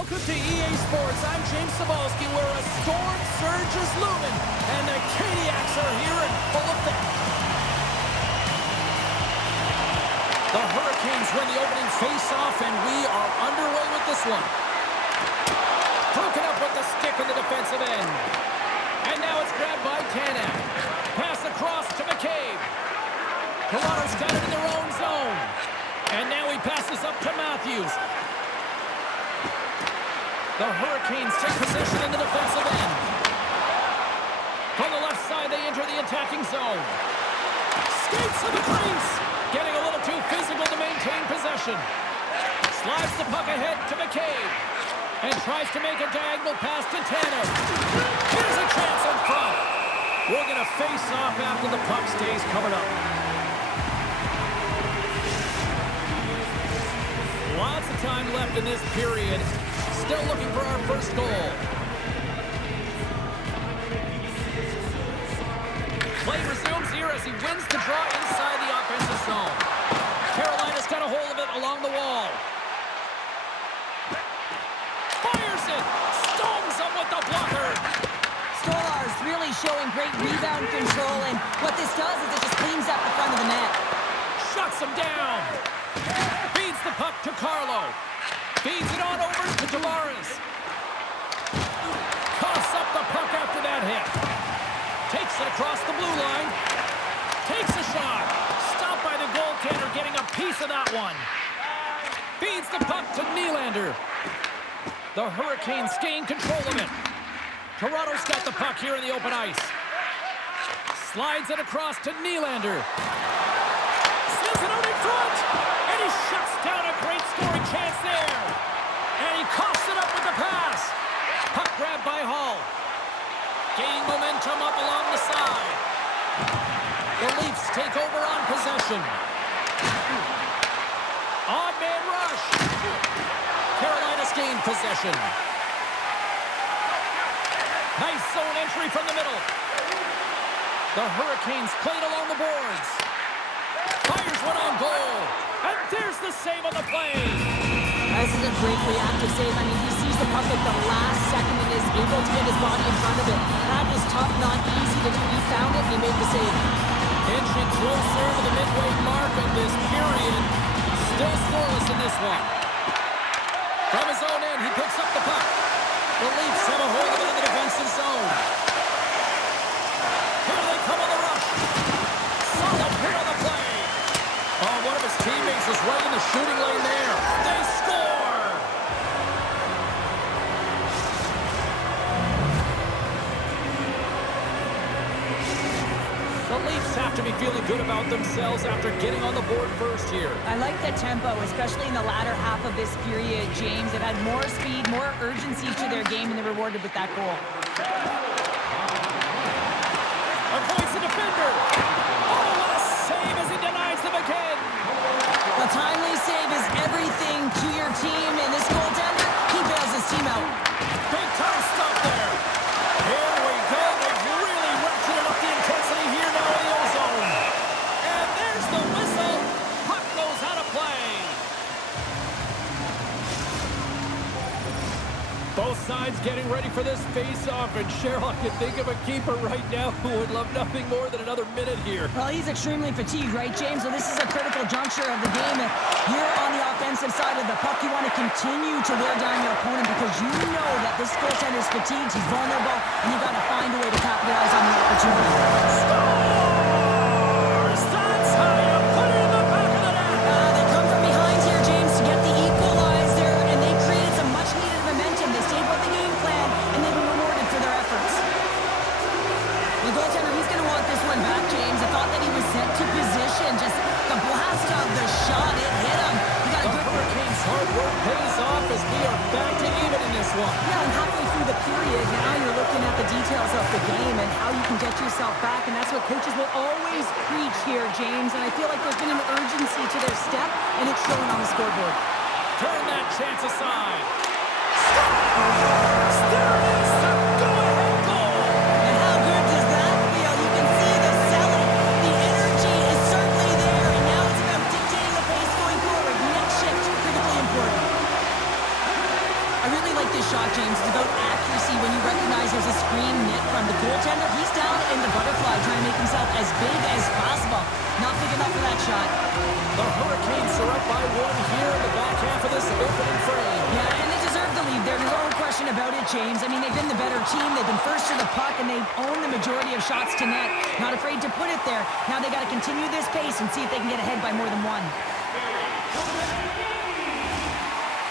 Welcome to EA Sports. I'm James Cebulski, where a storm surge is looming, and the Caniacs are here in full effect. The Hurricanes win the opening face-off, and we are underway with this one. Broken up with the stick in the defensive end. And now it's grabbed by Tanev. Pass across to McCabe. Toronto's got it in their own zone. And now he passes up to Matthews. The Hurricanes take possession in the defensive end. From the left side, they enter the attacking zone. Skates to the crease. Getting a little too physical to maintain possession. Slides the puck ahead to McCabe. And tries to make a diagonal pass to Tanev. Here's a chance in front. We're going to face off after the puck stays covered up. Lots of time left in this period. Still looking for our first goal. Play resumes here as he wins the draw inside the offensive zone. Carolina's got a hold of it along the wall. Fires it! Stones him with the blocker! Stolar's really showing great rebound control, and what this does is it just cleans up the front of the net. Shuts him down! Feeds the puck to Carlo. Feeds it on over to Tavares. Coughs up the puck after that hit. Takes it across the blue line. Takes a shot. Stopped by the goaltender, getting a piece of that one. Feeds the puck to Nylander. The Hurricanes gain control of it. Toronto's got the puck here in the open ice. Slides it across to Nylander. Sends it out in front. And he shuts down a great scoring chance there. And he coughs it up with the pass. Puck grabbed by Hall. Gaining momentum up along the side. The Leafs take over on possession. Odd man rush. Carolina's gained possession. Nice zone entry from the middle. The Hurricanes played along the boards. Fires one on goal. And there's the save on the play. This is a great reactive save. I mean, he sees the puck at the last second and is able to get his body in front of it. That is tough, not easy to do. He found it and he made the save. Inching closer to the midway mark of this period. Still scoreless in this one. From his own end, he picks up the puck. The Leafs have a hold of it in the defensive zone. Here they come on the rush. Solid hit on the play. Oh, one of his teammates is right in the shooting lane there. They score! The Leafs have to be feeling good about themselves after getting on the board first here. I like the tempo, especially in the latter half of this period, James. They've had more speed, more urgency to their game, and they're rewarded with that goal. Avoids the defender. Oh, what a save as he denies the McCann. A timely save is everything to your team, and this goaltender, he bails his team out. Big time stop there. Here we go. They've really ratcheted up the intensity here now in the ozone. And there's the whistle. Puck goes out of play. Both sides getting ready for this face-off, and Cheryl, I can think of a keeper right now who would love nothing more than another minute here. Well, he's extremely fatigued, right, James? So this is a critical juncture of the game. You're on the offensive side of the puck. You want to continue to wear down your opponent because you know that this goaltender is fatigued, he's vulnerable, and you got to find a way to capitalize on the opportunity. Scores! That's how you put it in the back of the net. They come from behind here, James, to get the equalizer, and they created some much-needed momentum. They stayed with the game plan, and they've been rewarded for their efforts. The goaltender, he's going to want this one back, James. I thought that he was set to position. Just the blast of the shot, it hit him. He got a good... Hurricanes' hard work pays off as we are back to even in this one. Yeah, and halfway through the period, now you're looking at the details of the game and how you can get yourself back, and that's what coaches will always preach here, James. And I feel like there's been an urgency to their step, and it's showing on the scoreboard. Turn that chance aside. Scores! There it is, the go-ahead goal! And how good does that feel? You can see the selling. The energy is certainly there, and now it's about dictating the pace going forward. Next shift, critically important. I really big as possible. Not big enough for that shot. The Hurricanes are up by one here in the back half of this opening frame. Yeah, and they deserve the lead. There's no question about it, James. I mean, they've been the better team. They've been first to the puck, and they've owned the majority of shots to net. Not afraid to put it there. Now they got to continue this pace and see if they can get ahead by more than one.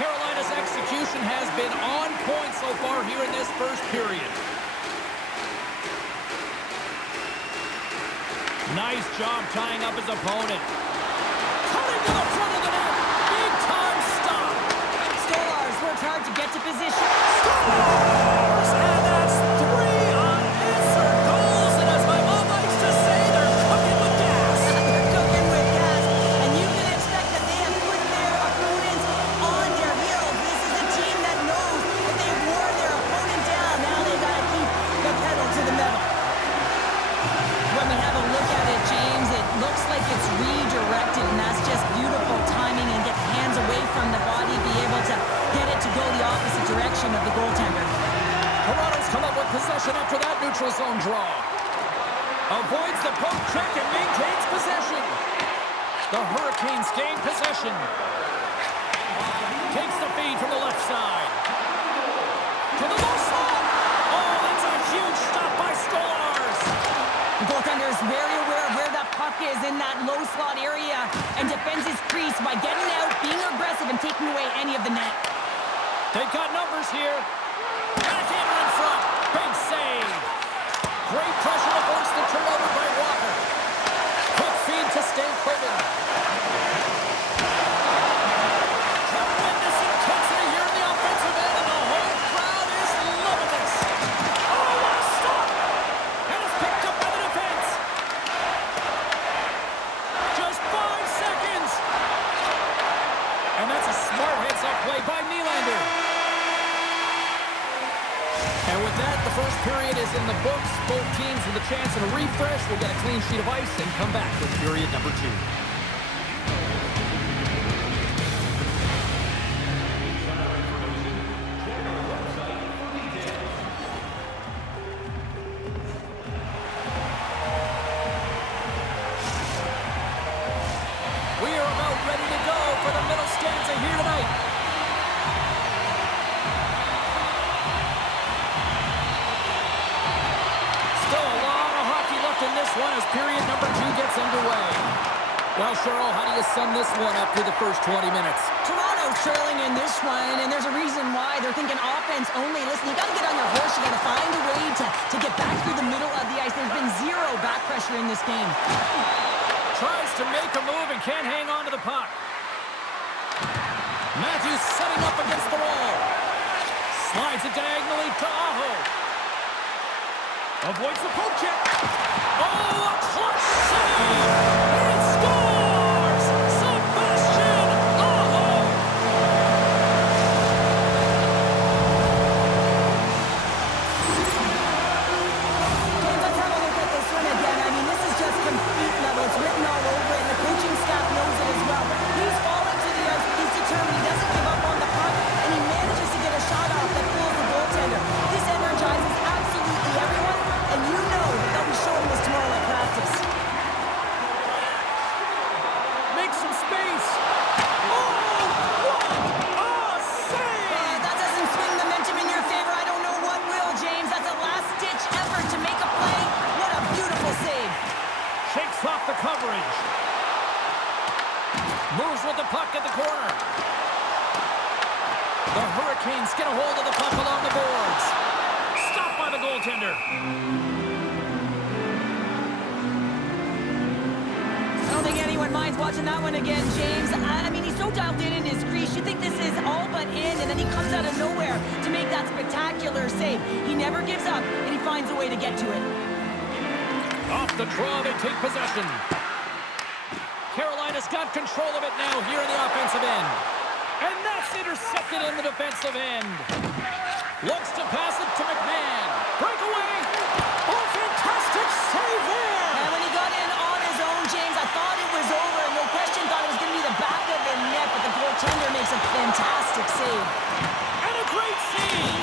Carolina's execution has been on point so far here in this first period. Nice job tying up his opponent. Cutting to the front of the net. Big time stop. Stolarz worked hard to get to position. Scores! And that's 3 unanswered goals. And as my mom likes to say, they're cooking with gas. They're cooking with gas. And you can expect that they have put their opponents on their heels. This is a team that knows that they've worn their opponent down. Now they've got to keep the pedal to the metal. When we have a look at it, James, it looks like it's redirected, and that's just beautiful timing and get hands away from the body, be able to get it to go the opposite direction of the goaltender. Toronto's come up with possession after that neutral zone draw. Avoids the poke check and maintains possession. The Hurricanes gain possession. Takes the feed from the left side. To the low slot. Oh, that's a huge stop by Stolarz. The goaltender is very aware of where that puck is in that low slot area and defends his crease by getting out, being aggressive, and taking away any of the net. They've got numbers here. Backhander in front. Big save. Great pressure to force the turnover by Walker. Quick feed to Stankoven. Tremendous intensity here in the offensive end, and the whole crowd is loving this. Oh, what a stop! And it's picked up by the defense. Just 5 seconds. And that's a smart heads-up play by Nylander. And with that, the first period is in the books. Both teams with a chance at a refresh will get a clean sheet of ice and come back with period number 2. We are about ready to go for the middle stanza here tonight. Still a lot of hockey left in this one as period number 2 gets underway. Well, Cheryl, how do you sum this one up through the first 20 minutes? Toronto's trailing in this one, and there's a reason why. They're thinking offense only. Listen, you got to get on your horse. You got to find a way to get back through the middle of the ice. There's been zero back pressure in this game. Tries to make a move and can't hang on to the puck. Matthews setting up against the wall. Slides it diagonally to Aho. Avoids the poke check. Oh, a clutch save! And scores! Sebastian Aho! James, let's have a look at this one again. I mean, this is just complete level. It's written all over it, and the coaching staff knows it as well. He's falling to the ice. He's determined. He doesn't give up on the puck, and he manages to get a shot off that fools the goaltender. This energizes absolutely everyone, and you know that they'll be showing this tomorrow at practice. Make some space. Oh, what a save! That doesn't swing the momentum in your favor. I don't know what will, James. That's a last-ditch effort to make a play. What a beautiful save. Shakes off the coverage. Moves with the puck at the corner. The Hurricanes get a hold of the puck along the boards. Stopped by the goaltender. I don't think anyone minds watching that one again, James. I mean, he's so dialed in his crease. You think this is all but in, and then he comes out of nowhere to make that spectacular save. He never gives up, and he finds a way to get to it. Off the draw, they take possession. Carolina's got control of it now here in the offensive end. And that's intercepted in the defensive end. Looks to pass it to McMahon. Breakaway. Oh, fantastic save there. And when he got in on his own, James, I thought it was over. No question, thought it was going to be the back of the net, but the goaltender makes a fantastic save. And a great save.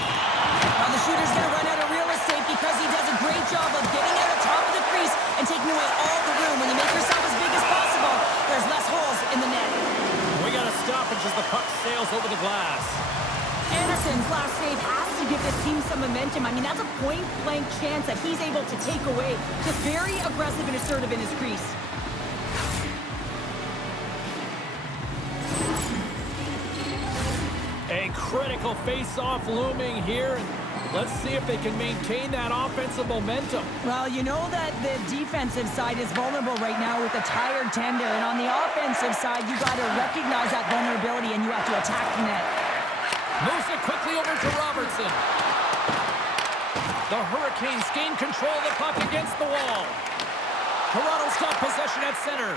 Now the shooter's going to run out of real estate because he does a great job of getting out of top of the crease and taking away all Anderson's last save has to give this team some momentum. I mean, that's a point-blank chance that he's able to take away. Just very aggressive and assertive in his crease. A critical face-off looming here. Let's see if they can maintain that offensive momentum. Well, you know that the defensive side is vulnerable right now with a tired tender. And on the offensive side, you got to recognize that vulnerability and you have to attack the net. Moves it quickly over to Robertson. The Hurricanes gain control of the puck against the wall. Toronto's got possession at center.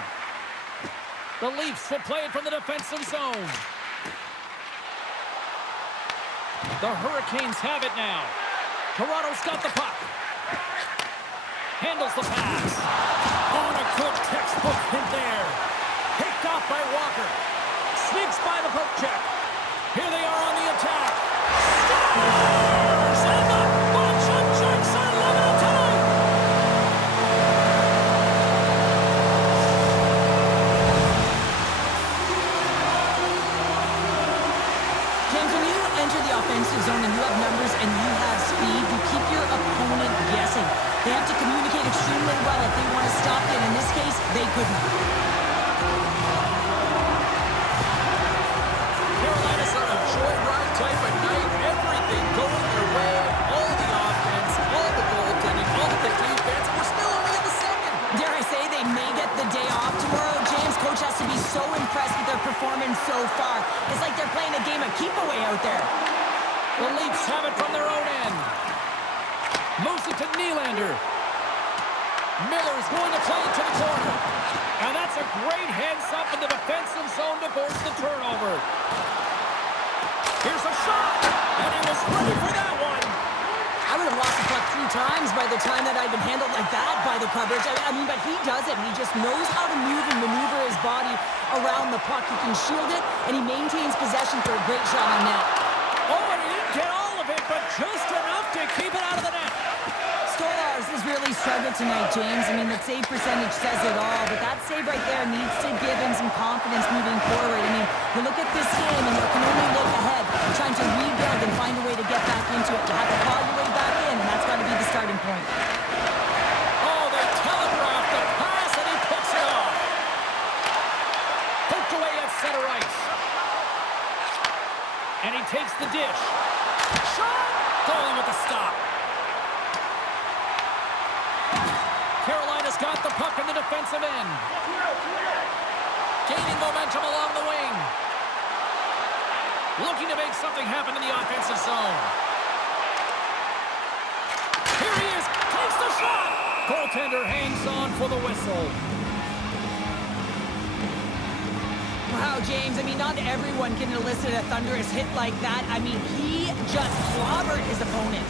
The Leafs will play it from the defensive zone. The Hurricanes have it now. Toronto's got the puck. Handles the pass. On a good textbook hit there. Picked off by Walker. Sneaks by the poke check. Here they are on the attack. Scores! And the bunch of checks are limited time. James, when you enter the offensive zone and you have numbers and you have speed, you keep your opponent guessing. They have to communicate extremely well if they want to stop it. In this case, they couldn't. Carolina's on a joyride type of night. Everything going their way. All the offense, all the goaltending, all the defense. We're still only in the second. Dare I say they may get the day off tomorrow. James, coach has to be so impressed with their performance so far. It's like they're playing a game of keep away out there. The Leafs have it from their own end. Moves it to Nylander. Miller's going to play it to the corner. And that's a great heads-up in the defensive zone to force the turnover. Here's a shot, and he was ready for that one. I would have lost the puck 3 times by the time that I'd been handled like that by the coverage. I mean, but he does it. He just knows how to move and maneuver his body around the puck. He can shield it, and he maintains possession for a great shot on net. Oh, and he didn't get all of it, but just enough to keep it out of the net. Stolarz has really struggled tonight, James. I mean, the save percentage says it all, but that save right there needs to give him some confidence moving forward. I mean, you look at this game and you can only look ahead, trying to rebuild and find a way to get back into it. You have to claw your way back in, and that's got to be the starting point. Oh, they telegraphed the pass, and he picks it off. Poked away at center ice. And he takes the dish. Shot! Goalie with the stop. Carolina's got the puck in the defensive end. Gaining momentum along the wing. Looking to make something happen in the offensive zone. Here he is. Takes the shot. Goaltender hangs on for the whistle. Wow, James, I mean, not everyone can elicit a thunderous hit like that. I mean, he just clobbered his opponent.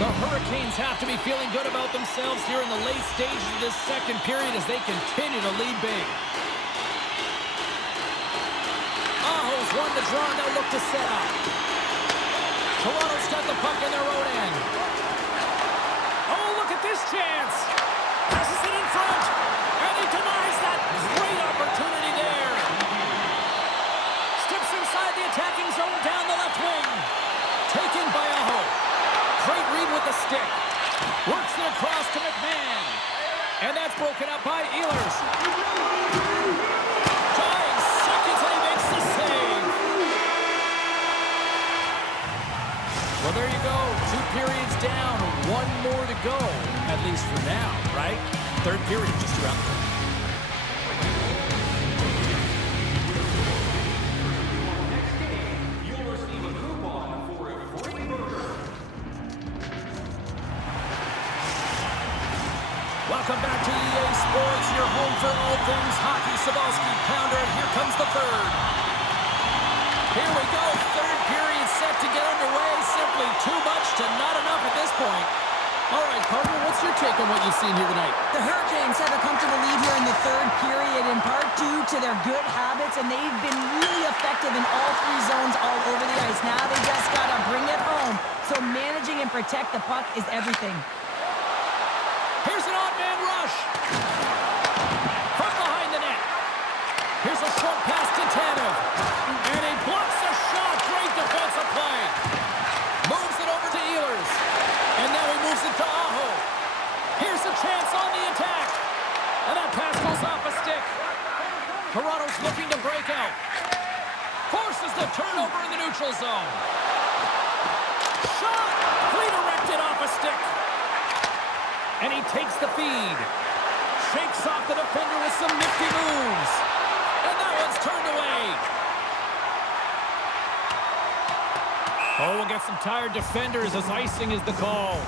The Hurricanes have to be feeling good about themselves here in the late stages of this second period as they continue to lead big. Aho's won the draw, now look to set up. Toronto's got the puck in their own end. Oh, look at this chance. Passes it in front, and he denies that great opportunity there. Steps inside the attacking zone down the left wing. Taken by Aho. Great read with the stick. Works it across to McMahon. And that's broken up by Ehlers. Dying seconds, and he makes the save. Well, there you go. 2 periods down. 1 more to go. At least for now, right? Third period just around the corner. Welcome back to EA Sports, your home for all things hockey. Sabalski pounder, and here comes the third. Here we go, third period set to get underway. Simply too much to not enough at this point. All right, partner, what's your take on what you've seen here tonight? The Hurricanes have a comfortable lead here in the third period, in part due to their good habits, and they've been really effective in all 3 zones all over the ice. Now they just got to bring it home, so managing and protect the puck is everything. Here's an odd man rush. From behind the net. Here's a short pass to Tanev. And now he moves it to Aho. Here's a chance on the attack. And that pass goes off a stick. Toronto's looking to break out. Forces the turnover in the neutral zone. Shot! Redirected off a stick. And he takes the feed. Shakes off the defender with some nifty moves. And that one's turned away. Oh, we'll get some tired defenders as icing is the call.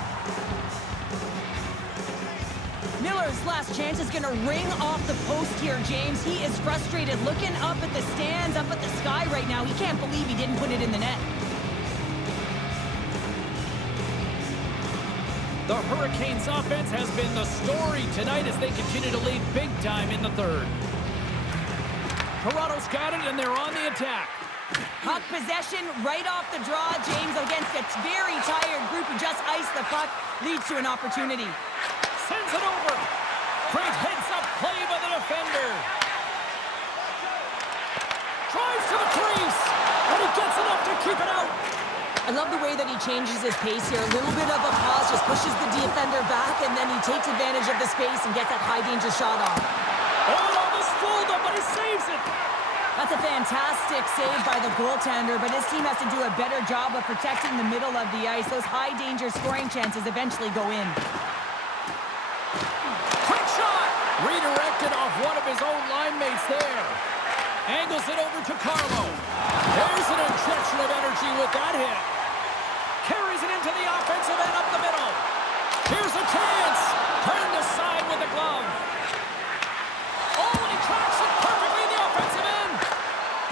Miller's last chance is going to ring off the post here, James. He is frustrated, looking up at the stands, up at the sky right now. He can't believe he didn't put it in the net. The Hurricanes' offense has been the story tonight as they continue to lead big time in the third. Toronto's got it, and they're on the attack. Puck possession right off the draw, James, against a very tired group who just iced the puck, leads to an opportunity. Sends it over. Great heads-up play by the defender. Drives to the crease, and he gets enough to keep it out. I love the way that he changes his pace here. A little bit of a pause, just pushes the defender back, and then he takes advantage of the space and gets that high-danger shot off. Oh, almost fooled him, but he saves it. That's a fantastic save by the goaltender, but his team has to do a better job of protecting the middle of the ice. Those high-danger scoring chances eventually go in. Quick shot! Redirected off one of his own line mates there. Angles it over to Carlo. There's an injection of energy with that hit. Carries it into the offensive end up the middle. Here's a chance. Turned aside with the glove. Oh, and he tracks it perfectly in the offensive end.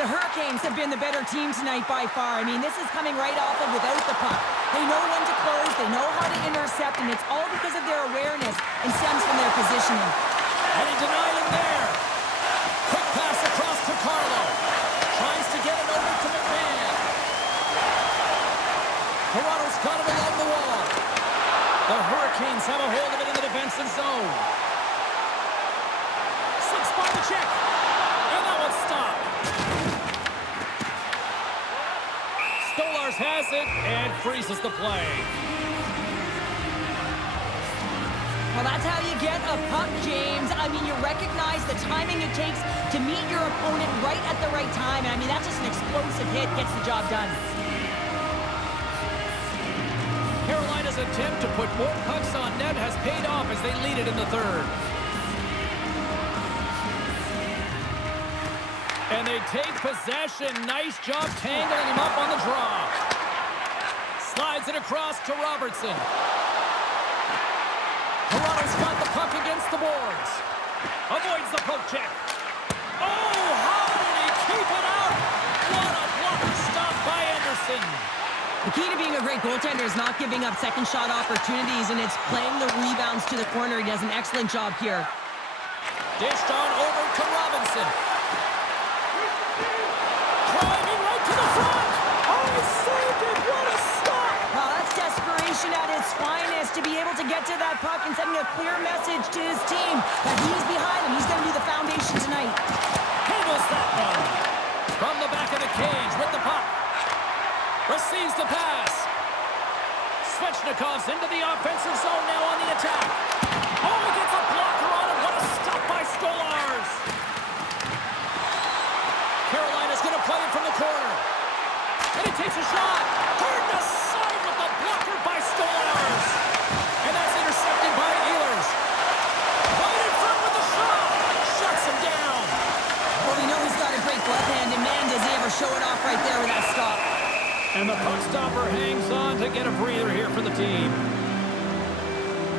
The Hurricanes have been the better team tonight by far. I mean, this is coming right off of without the puck. They know when to close, they know how to intercept, and it's all because of their awareness and stems from their positioning. And he denied him there. Quick pass across to Carlo. Tries to get it over to McMahon. Toronto's got it along the wall. The Hurricanes have a hold of it in the defensive zone. Slips by the check. And that one's stopped. Stolars has it and freezes the play. Well, that's how you get a puck, James. I mean, you recognize the timing it takes to meet your opponent right at the right time. I mean, that's just an explosive hit, gets the job done. Carolina's attempt to put more pucks on net has paid off as they lead it in the third. And they take possession. Nice job tangling him up on the draw. Slides it across to Robertson. Toronto's got the puck against the boards. Avoids the poke check. Oh, how did he keep it out? What a blocker stop by Anderson. The key to being a great goaltender is not giving up second shot opportunities, and it's playing the rebounds to the corner. He does an excellent job here. Dished on over to Robinson. Driving right to the front. Oh, he saved it. What a stop. Wow, that's desperation at its finest to be able to get to that puck and sending a clear message to his team that he's behind him. He's going to be the foundation tonight. Handles that one. From the back of the cage with the puck. Receives the pass. Svechnikov's into the offensive zone now on the attack. Oh, he gets a blocker on him. What a stop by Stolars. Carolina's going to play it from the corner. And he takes a shot. Turned aside with the blocker by Stolars. And that's intercepted by Ehlers. Right in front with the shot. Shuts him down. Well, we know he's got a great glove hand, and man, does he ever show it off right there with that stop. And the puck stopper hangs on to get a breather here for the team.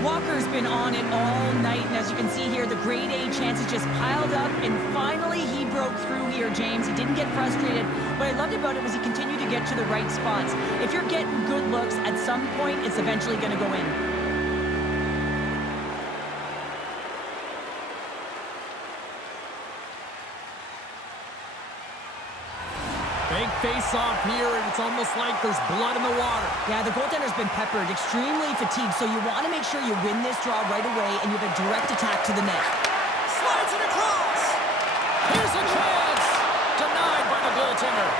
Walker's been on it all night, and as you can see here, the grade A chances just piled up, and finally he broke through here, James. He didn't get frustrated. What I loved about it was he continued to get to the right spots. If you're getting good looks, at some point, it's eventually going to go in. Big face-off here, and it's almost like there's blood in the water. Yeah, the goaltender's been peppered, extremely fatigued, so you want to make sure you win this draw right away, and you have a direct attack to the net. Slides it across. Here's a chance. Denied by the goaltender.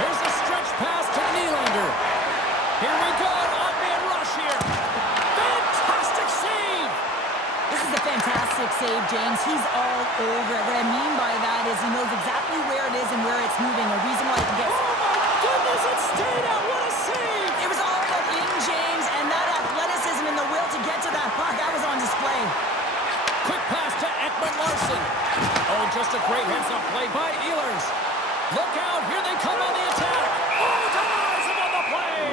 Here's a stretch pass to Nylander. Here we go. Odd man rush save, James. He's all over it. What I mean by that is he knows exactly where it is and where it's moving. A reason why he can get... Oh, my goodness, it stayed out. What a save. It was all but in, James, and that athleticism and the will to get to that puck, that was on display. Quick pass to Ekman Larson. Oh, just a great heads-up play by Ehlers. Look out, here they come on the attack. Oh, denies him on the play.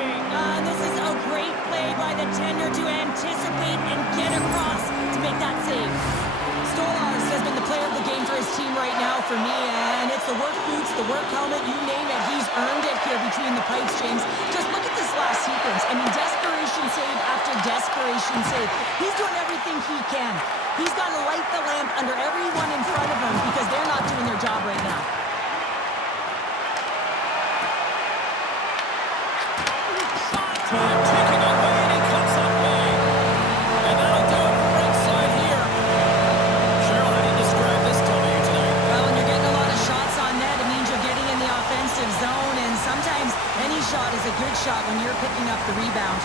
This is a great play by the tender to anticipate and get across to make that save. Stolarz has been the player of the game for his team right now for me, and it's the work boots, the work helmet, you name it. He's earned it here between the pipes, James. Just look at this last sequence. I mean, desperation save after desperation save. He's doing everything he can. He's got to light the lamp under everyone in front of him because they're not doing their job right now. Time taking away, and he comes up big. And that'll do it for ringside here. Cheryl, how do you describe this W tonight? Well, when you're getting a lot of shots on net, it means you're getting in the offensive zone, and sometimes any shot is a good shot when you're picking up the rebound.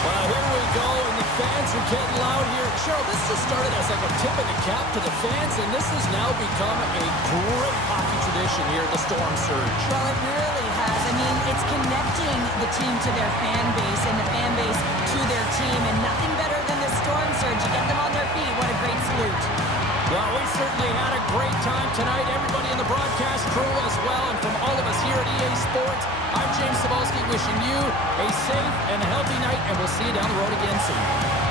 Well, here we go, and the fans are getting loud here. Cheryl, this just started as like a tip of the cap to the fans, and this has now become a great hockey tradition here at the Storm Surge. Well, it really has. I mean, it's connecting the team to their fan base and the fan base to their team, and nothing better than the Storm Surge. You get them on their feet. What a great salute. Well, we certainly had a great time tonight. Everybody in the broadcast crew as well, and from all of us here at EA Sports, I'm James Cebulski wishing you a safe and healthy night, and we'll see you down the road again soon.